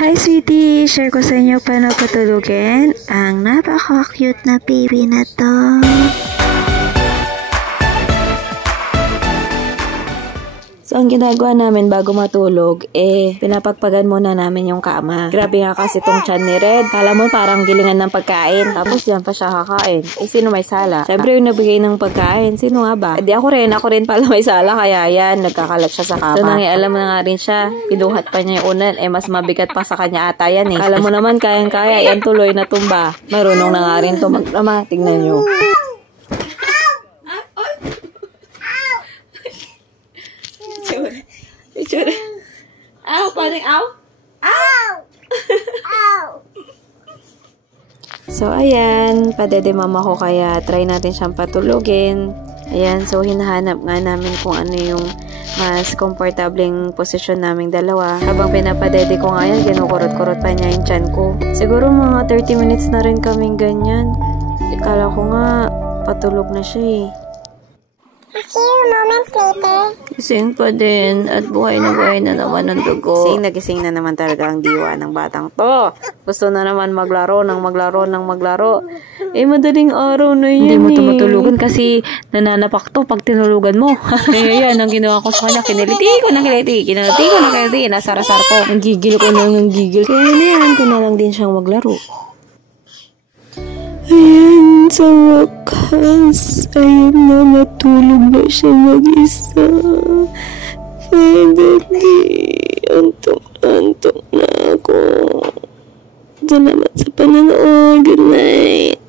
Hi sweetie! Share ko sa inyo paano patulugin ang napaka-cute na baby na to. So, ang ginagawa namin bago matulog, pinapagpagan muna namin yung kama. Grabe nga kasi tong tiyan ni Red. Kala mo parang gilingan ng pagkain. Tapos yan pa siya kakain. Sino may sala? Siyempre yung nabigay ng pagkain. Sino nga ba? Di ako rin pala may sala. Kaya yan, nagkakalat siya sa kama. So, alam mo na nga rin siya. Pinuhat pa niya yung unan. Mas mabigat pa sa kanya ata yan eh. Kala mo naman, kayang-kaya. Yan tuloy na tumba. Marunong na nga rin to magdama. Tingnan nyo. Itsura. Ow! Paano yung ow? Ow! Ow! So, ayan. Padede mama ko kaya try natin siyang patulugin. Ayan. So, hinahanap nga namin kung ano yung mas komportableng posisyon naming dalawa. Habang pinapadede ko nga yan, kinukurot-kurot pa niya yung tiyan ko. Siguro mga 30 minutes na rin kaming ganyan. Kala ko nga patulog na siya eh. A few moments later. Gising pa din at buhay na naman ang dugo. Gising na naman talaga ang diwa ng batang to. Gusto na naman maglaro. Madaling araw na yan. Hindi mo tumutulugan kasi nananapak to pag tinulugan mo. Yan ang ginawa ko sa kanya. Kiniliti ko. Nasarasar ko. Ang gigil ko nang gigil. Kaya na yan ko na lang din siyang maglaro. Ayan, sa wakas, ayun na, natulog na siya mag-isa. Finally, antok na ako. Salamat sa panonood. Good night.